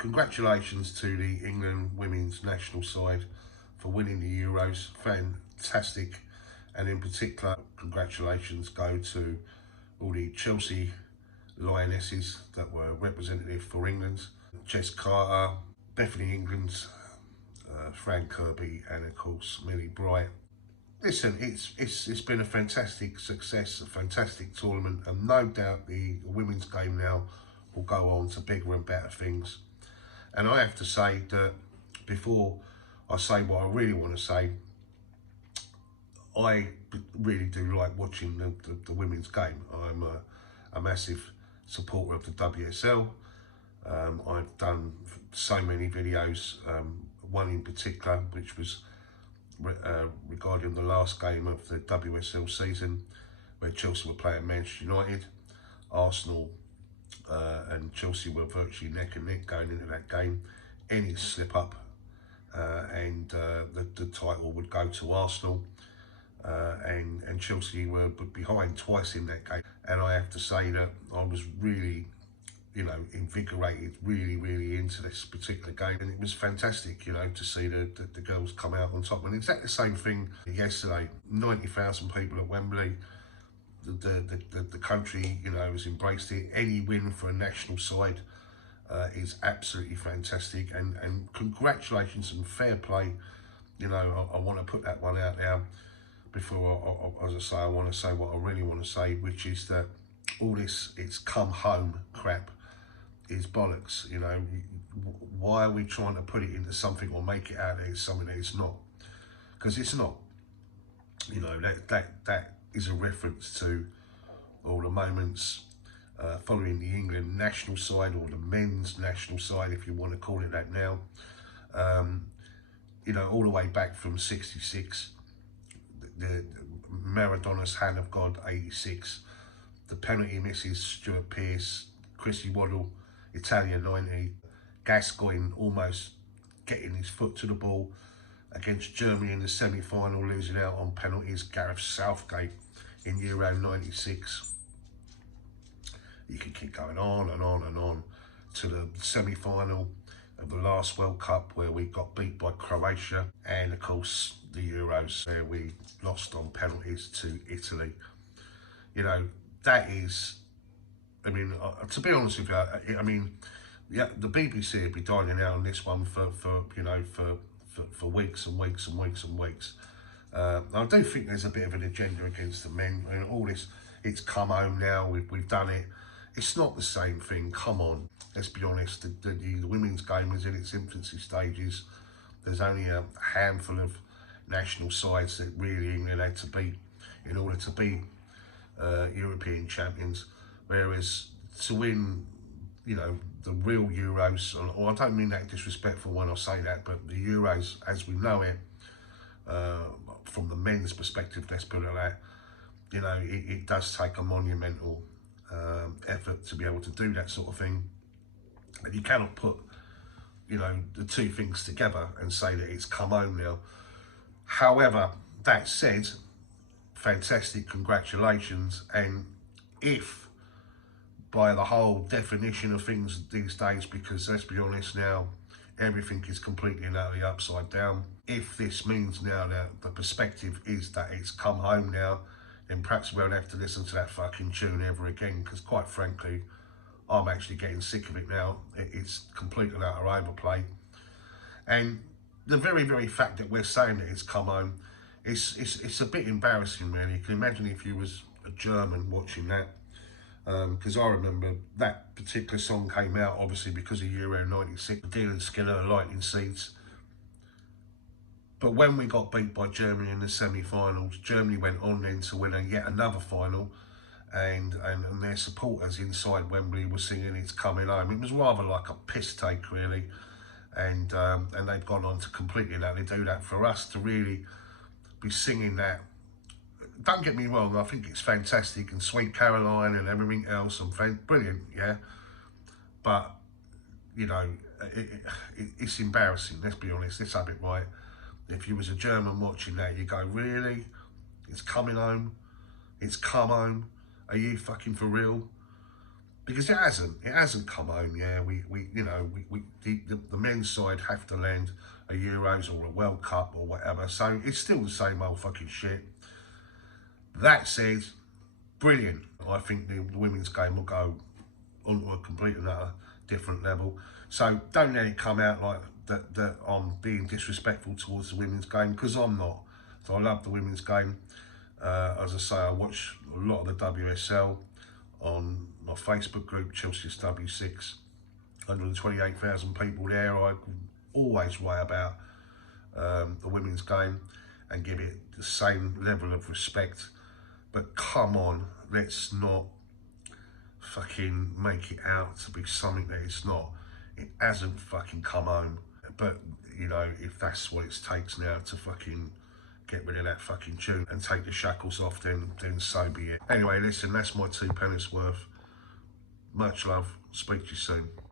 Congratulations to the England women's national side for winning the Euros. Fantastic. And in particular, congratulations go to all the Chelsea Lionesses that were representative for England. Jess Carter, Bethany England's, Fran Kirby, and of course Millie Bright. Listen, it's been a fantastic success, a fantastic tournament, and no doubt the women's game now will go on to bigger and better things. And I have to say that before I say what I really want to say, I really do like watching the women's game. I'm a massive supporter of the WSL. I've done so many videos, one in particular which was regarding the last game of the WSL season, where Chelsea were playing Manchester United. Arsenal and Chelsea were virtually neck and neck going into that game. Any slip up and the title would go to Arsenal, and Chelsea were behind twice in that game. And I have to say that I was really, invigorated, really into this particular game, and it was fantastic, to see the girls come out on top. And exactly the same thing yesterday. 90,000 people at Wembley. The country, has embraced it. Any win for a national side is absolutely fantastic, and congratulations and fair play. I want to put that one out there before, as I say, I want to say what I really want to say, which is that all this "it's come home" crap is bollocks. Why are we trying to put it into something or make it out that it's something that it's not? Because it's not. That is a reference to all the moments following the England national side, or the men's national side, if you want to call it that now. All the way back from '66, the Maradona's hand of God, '86, the penalty misses, Stuart Pearce, Chrissy Waddle, Italia 90, Gascoigne almost getting his foot to the ball against Germany in the semi-final, losing out on penalties, Gareth Southgate in Euro 96. You can keep going on and on and on to the semi-final of the last World Cup, where we got beat by Croatia, and of course the Euros, where we lost on penalties to Italy. That is, to be honest with you, yeah, the BBC would be dining out on this one for weeks and weeks and weeks and weeks. I do think there's a bit of an agenda against the men. All this, it's come home now, we've done it. It's not the same thing, come on. Let's be honest, the women's game is in its infancy stages. There's only a handful of national sides that really England had to beat in order to be European champions. Whereas to win, the real Euros, or I don't mean that disrespectful when I say that, but the Euros as we know it, from the men's perspective, let's put it like that, it does take a monumental effort to be able to do that sort of thing. And you cannot put, the two things together and say that it's come home now. However, that said, fantastic, congratulations. And if, by the whole definition of things these days, because let's be honest now, everything is completely and utterly upside down. If this means now that the perspective is that it's come home now, then perhaps we won't have to listen to that fucking tune ever again, because quite frankly, I'm actually getting sick of it now. It's complete and utter overplay. And the very fact that we're saying that it's come home, it's a bit embarrassing, really. You can imagine if you was a German watching that, because I remember that particular song came out obviously because of Euro 96, Dylan Skinner, Lightning Seeds. But when we got beat by Germany in the semi-finals, Germany went on then to win yet another final, and their supporters inside Wembley were singing "It's Coming Home." It was rather like a piss take, really, and they've gone on to completely do that. For us to really be singing that, don't get me wrong, I think it's fantastic, and Sweet Caroline and everything else, and brilliant, yeah. But it's embarrassing. Let's be honest. Let's have it right. If you was a German watching that, you go, really? It's coming home? It's come home? Are you fucking for real? because it hasn't come home. Yeah, you know, the men's side have to land a Euros or a World Cup or whatever, so it's still the same old fucking shit. That said, brilliant. I think the women's game will go onto a complete another different level. So don't let it come out like that I'm being disrespectful towards the women's game, because I'm not. So I love the women's game. As I say, I watch a lot of the WSL on my Facebook group, Chelsea's W6. 128,000 people there. I always write about the women's game and give it the same level of respect. But come on, let's not fucking make it out to be something that it's not. It hasn't fucking come home. But, you know, if that's what it takes now to fucking get rid of that fucking tune and take the shackles off, then so be it. Anyway, listen, that's my 2 pence worth. Much love. Speak to you soon.